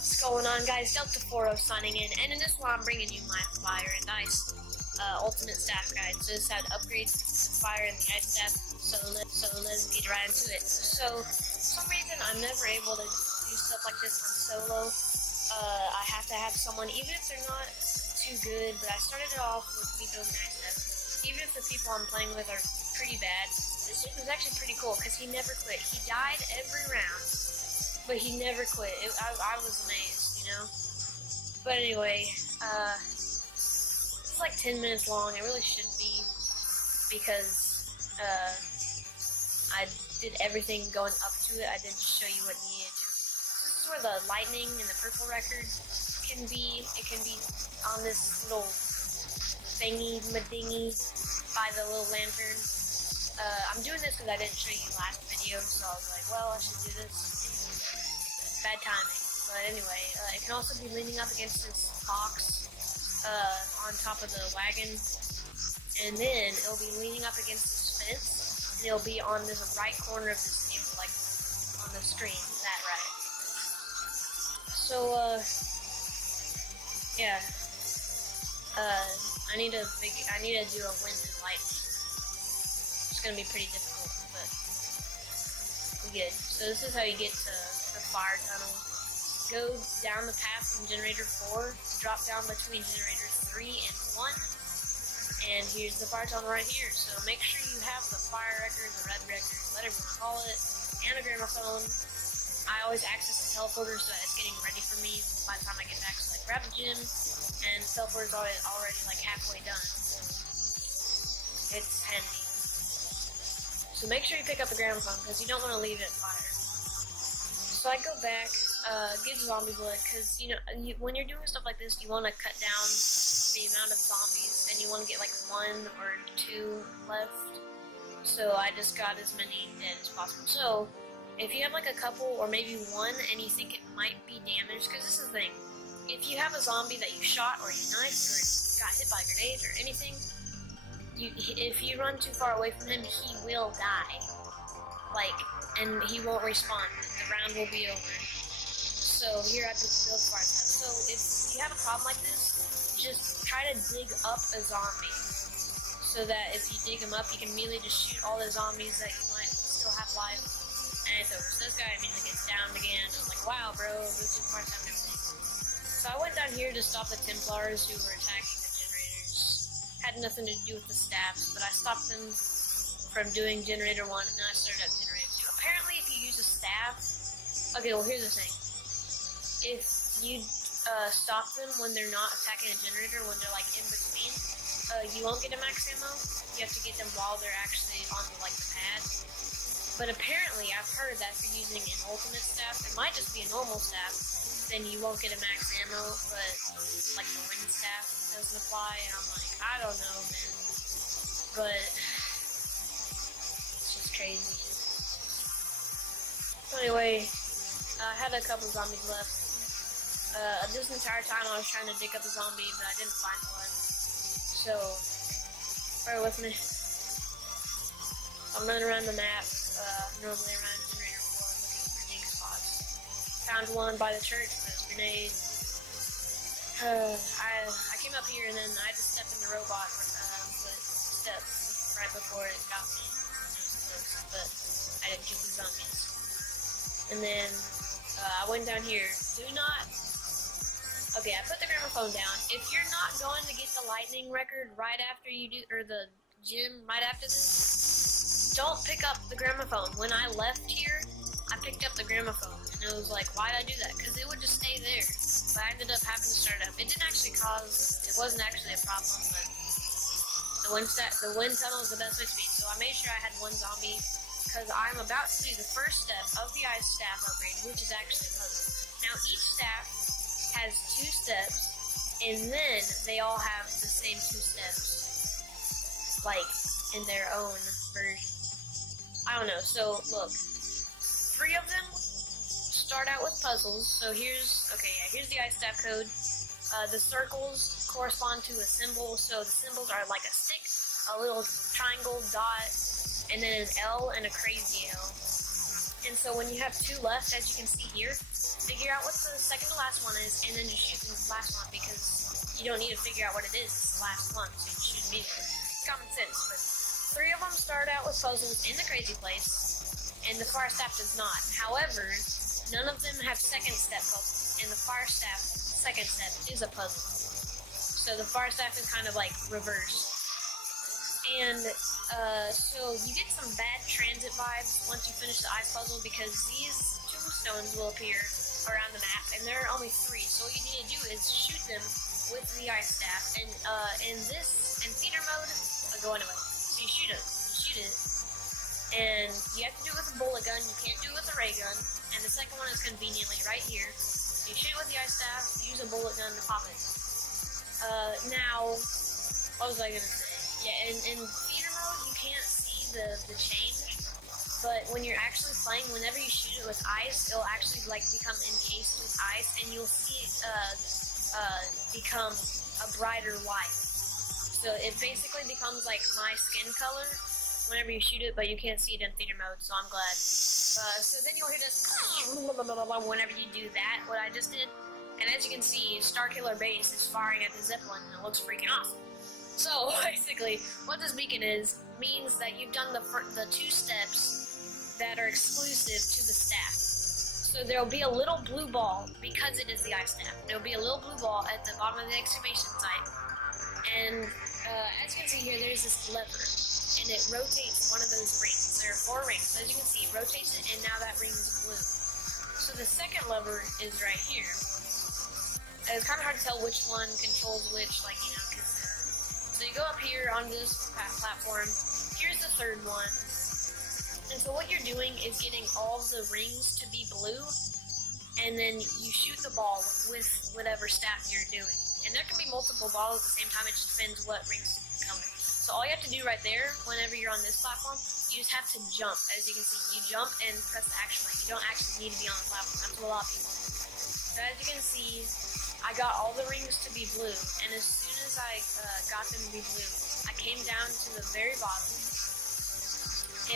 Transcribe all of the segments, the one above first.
What's going on, guys? Delta40 signing in, and in this one I'm bringing you my Fire and Ice Ultimate Staff Guide. So this had upgrades to Fire and the Ice Staff, so let's get right into it. So, for some reason I'm never able to do stuff like this on solo. I have to have someone, even if they're not too good, but I started it off with me building Ice Staff. Even if the people I'm playing with are pretty bad, this dude was actually pretty cool, because he never quit. He died every round, but he never quit. I was amazed, you know? But anyway, it's like 10 minutes long. It really shouldn't be, because I did everything going up to it. I didn't show you what you need to do. This is where the lightning and the purple record can be. It can be on this little thingy-madingy by the little lantern. I'm doing this because I didn't show you last video, so I was like, well, I should do this. Bad timing. But anyway, it can also be leaning up against this box on top of the wagon, and then it'll be leaning up against this fence, and it'll be on this right corner of this table, like on the screen, that right. So, yeah. I need to do a wind and lightning. It's gonna be pretty difficult, but we good. So this is how you get to the fire tunnel. Go down the path from generator 4, drop down between generators 3 and 1, and here's the fire tunnel right here. So make sure you have the fire record, the red record, whatever you want to call it, and a gramophone. I always access the teleporter so that it's getting ready for me by the time I get back. So I grab the gym, and the teleporter's already like halfway done. So it's handy. So make sure you pick up the gramophone because you don't want to leave it fire. So I go back, get zombie blood, because you know when you're doing stuff like this, you want to cut down the amount of zombies, and you want to get like 1 or 2 left. So I just got as many dead as possible. So if you have like a couple or maybe 1 and you think it might be damaged, because this is the thing, if you have a zombie that you shot or you knifed or got hit by a grenade or anything, if you run too far away from him, he will die. And he won't respawn. The round will be over. So here I just build fire tap. So if you have a problem like this, just try to dig up a zombie. So that if you dig him up, you can immediately just shoot all the zombies that you might still have live. And it's over. So this guy immediately gets downed again. I was like, wow, bro, this is fire tap and everything. So I went down here to stop the Templars who were attacking the generators. Had nothing to do with the staffs, but I stopped them from doing generator 1, and then I started up generator 2. Apparently, if you use a staff, okay, well here's the thing. If you stop them when they're not attacking a generator, when they're like in between, you won't get a max ammo. You have to get them while they're actually on the pad. But apparently, I've heard that if you're using an ultimate staff, it might just be a normal staff, then you won't get a max ammo, but like the wind staff doesn't apply, and I'm like, I don't know, man. But it's just crazy. So anyway, I had a couple zombies left. This entire time I was trying to dig up a zombie, but I didn't find one. So, bear with me. I'm running around the map, normally around generator 4, looking for dig spots. Found one by the church, but it's a grenade. I came up here and then I just stepped in the robot, step right before it got me. It was close, but I didn't kill the zombies. And then I went down here. Okay, I put the gramophone down. If you're not going to get the lightning record right after you do, or the gym right after this, don't pick up the gramophone. When I left here, I picked up the gramophone, and it was like, why'd I do that? Because it would just stay there. But I ended up having to start up. It wasn't actually a problem, but the wind tunnel is the best way to be. So I made sure I had 1 zombie, because I'm about to do the first step of the ice staff upgrade, which is actually a puzzle. Now each staff has 2 steps, and then they all have the same 2 steps, like in their own version. I don't know. So look, 3 of them start out with puzzles. So here's the ice staff code. The circles correspond to a symbol. So the symbols are like a stick, a little triangle, dot, and then an L and a crazy L. And so when you have 2 left, as you can see here, figure out what the second to last one is, and then just shoot the last one, because you don't need to figure out what it is. It's the last one, so you shoot immediately. It's common sense, but 3 of them start out with puzzles in the crazy place, and the fire staff does not. However, none of them have second step puzzles, and the fire staff second step is a puzzle. So the fire staff is kind of like reversed. And so you get some bad transit vibes once you finish the ice puzzle, because these tombstones will appear around the map, and there are only 3. So all you need to do is shoot them with the ice staff. And in theater mode, go anyway. So you shoot it, and you have to do it with a bullet gun. You can't do it with a ray gun. And the second one is conveniently right here. So you shoot it with the ice staff, use a bullet gun to pop it. Now, what was I gonna say? Yeah, in theater mode, you can't see the change, but when you're actually playing, whenever you shoot it with ice, it'll actually like become encased with ice, and you'll see it become a brighter white. So it basically becomes like my skin color whenever you shoot it, but you can't see it in theater mode, so I'm glad. So then you'll hear this whenever you do that, what I just did. And as you can see, Starkiller Base is firing at the Zeppelin, and it looks freaking awesome. So, basically, what this beacon is, means that you've done the 2 steps that are exclusive to the staff. So there'll be a little blue ball, because it is the ice staff. There'll be a little blue ball at the bottom of the excavation site. And, as you can see here, there's this lever, and it rotates one of those rings. There are 4 rings, so as you can see, it rotates it, and now that ring is blue. So the second lever is right here. And it's kind of hard to tell which one controls which, like, you know, because so you go up here on this platform, here's the third one, and so what you're doing is getting all the rings to be blue, and then you shoot the ball with whatever staff you're doing. And there can be multiple balls at the same time, it just depends what rings come. So all you have to do right there, whenever you're on this platform, you just have to jump. As you can see, you jump and press the action button. You don't actually need to be on the platform, that's what a lot of people do. So as you can see, I got all the rings to be blue, and as soon as I got them to be blue, I came down to the very bottom,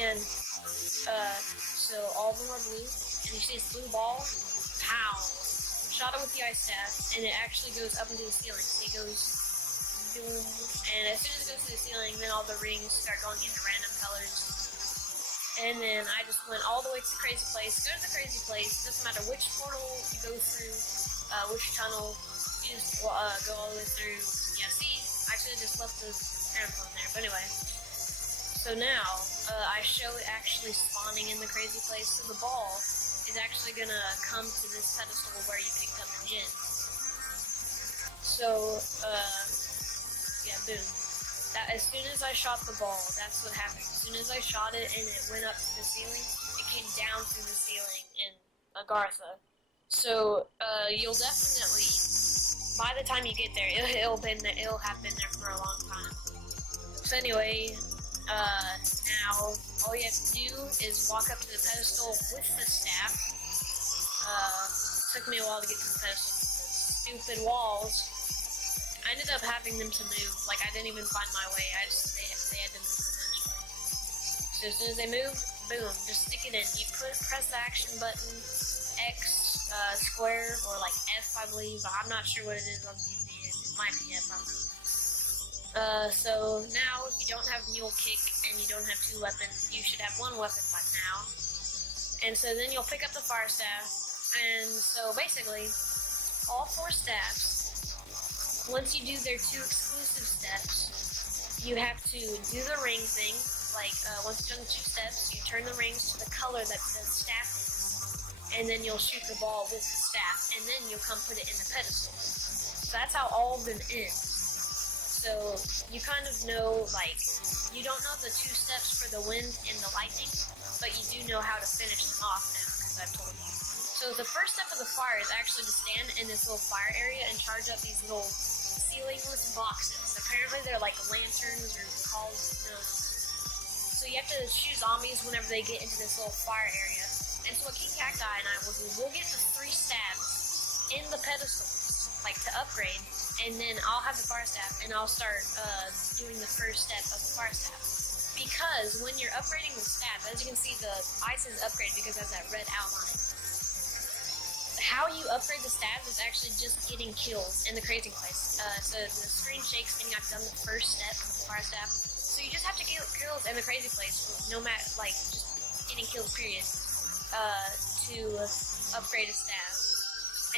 and so all of them are blue, and you see this blue ball, pow, shot it with the ice staff, and it actually goes up into the ceiling. So it goes boom, and as soon as it goes to the ceiling, then all the rings start going into random colors. And then I just went all the way to the crazy place. Go to the crazy place, it doesn't matter which portal you go through, which tunnel, you just go all the way through. Yeah, see, I should have just left the microphone there, but anyway. So now, I show it actually spawning in the crazy place, so the ball is actually gonna come to this pedestal where you picked up the gem. So, yeah, boom. That, as soon as I shot the ball, that's what happened. As soon as I shot it and it went up to the ceiling, it came down through the ceiling in Agartha. So, you'll definitely, by the time you get there, it'll have been there for a long time. So anyway, now, all you have to do is walk up to the pedestal with the staff. Took me a while to get to the pedestal. Stupid walls. I ended up having them to move. Like, I didn't even find my way. They had to move eventually. So as soon as they moved, boom, just stick it in. You press the action button, X, square, or like F, I believe. I'm not sure what it is on TV. It might be F, I don't know. So now, if you don't have Mule Kick and you don't have 2 weapons, you should have 1 weapon by now. And so then you'll pick up the fire staff. And so basically, all 4 staffs, once you do their 2 exclusive steps, you have to do the ring thing. Like, once you've done the 2 steps, you turn the rings to the color that the staff is, and then you'll shoot the ball with the staff, and then you'll come put it in the pedestal. So that's how all of them end. So you kind of know, like, you don't know the 2 steps for the wind and the lightning, but you do know how to finish them off now, because I've told you. So the first step of the fire is actually to stand in this little fire area and charge up these little ceilingless boxes. Apparently they're like lanterns or called, so you have to shoot zombies whenever they get into this little fire area. And so what King Cacti and I will do, we'll get the 3 stabs in the pedestals, like to upgrade, and then I'll have the fire staff and I'll start doing the first step of the fire staff. Because when you're upgrading the staff, as you can see, the ice is upgraded because it has that red outline. how you upgrade the stats is actually just getting kills in the crazy place. So the screen shakes and I've done the first step, the fire staff. So you just have to get kills in the crazy place, no matter, like, just getting kills, period, to upgrade a staff.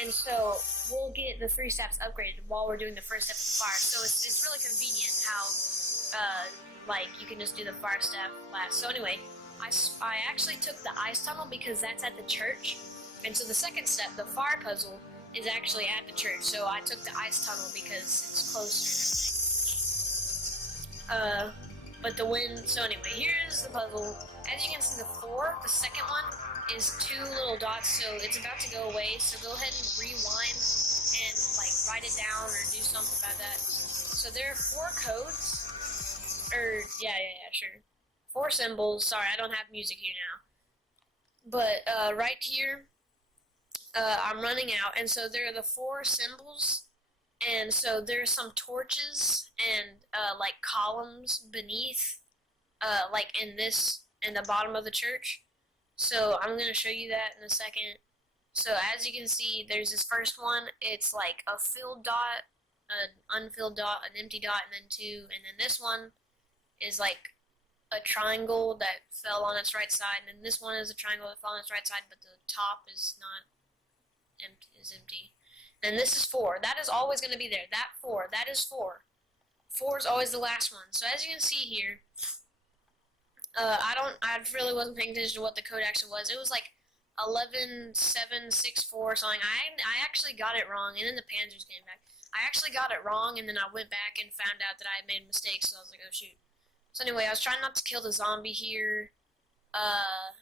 And so we'll get the 3 steps upgraded while we're doing the first step of the fire. So it's really convenient how, like, you can just do the fire staff last. So anyway, I actually took the ice tunnel because that's at the church. And so the second step, the fire puzzle, is actually at the church. So I took the ice tunnel because it's closer and everything. But the wind, so anyway, here's the puzzle. As you can see, the 4, the second one, is 2 little dots, so it's about to go away. So go ahead and rewind and, like, write it down or do something about that. So there are 4 codes, or, yeah, sure. 4 symbols. Sorry, I don't have music here now. But, right here, I'm running out, and so there are the 4 symbols, and so there's some torches and, like, columns beneath, like, in the bottom of the church. So I'm going to show you that in a second. So as you can see, there's this first one. It's like a filled dot, an unfilled dot, an empty dot, and then 2. And then this one is like a triangle that fell on its right side. And then this one is a triangle that fell on its right side, but the top is not empty. And this is 4. That is always going to be there. That 4. That is 4. 4 is always the last one. So as you can see here, I really wasn't paying attention to what the code actually was. It was like 11764 or something. I actually got it wrong, and then the Panzers came back. I actually got it wrong, and then I went back and found out that I had made mistakes, so I was like, oh shoot. So anyway, I was trying not to kill the zombie here,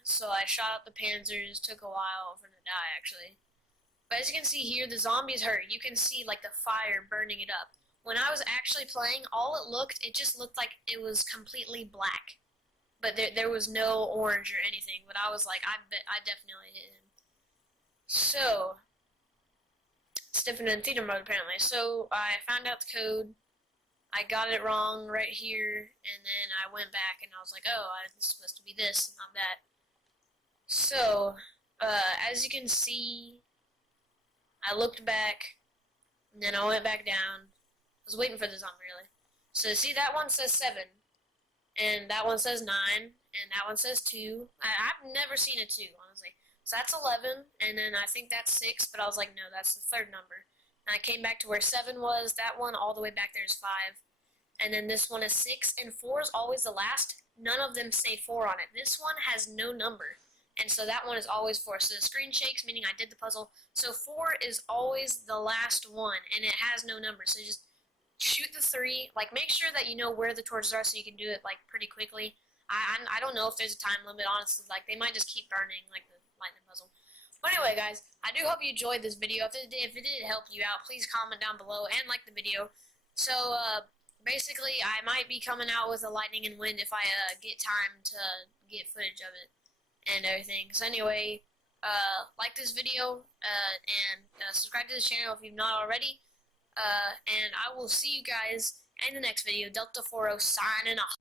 so I shot up the Panzers. Took a while for them to die, actually. But as you can see here, the zombie is hurt. You can see, like, the fire burning it up. When I was actually playing, it just looked like it was completely black. But there was no orange or anything. But I was like, I definitely hit him. So, it's different in theater mode, apparently. So, I found out the code. I got it wrong right here. And then I went back and I was like, oh, it's supposed to be this, not that. So, as you can see, I looked back. And then I went back down. I was waiting for the zombie, really. So, see, that one says 7. And that one says 9, and that one says 2. I've never seen a 2, honestly. So that's 11, and then I think that's 6, but I was like, no, that's the 3rd number. And I came back to where 7 was. That one all the way back there is 5. And then this one is 6, and 4 is always the last. None of them say 4 on it. This one has no number, and so that one is always 4. So the screen shakes, meaning I did the puzzle. So 4 is always the last one, and it has no number. So just shoot the 3, like, make sure that you know where the torches are so you can do it, like, pretty quickly. I don't know if there's a time limit, honestly. Like, they might just keep burning, like the lightning puzzle. But anyway, guys, I do hope you enjoyed this video. If it did help you out, please comment down below and like the video. So, basically, I might be coming out with a lightning and wind if I, get time to get footage of it and everything. So anyway, like this video, and subscribe to this channel if you've not already. And I will see you guys in the next video. Delta 40 signing off.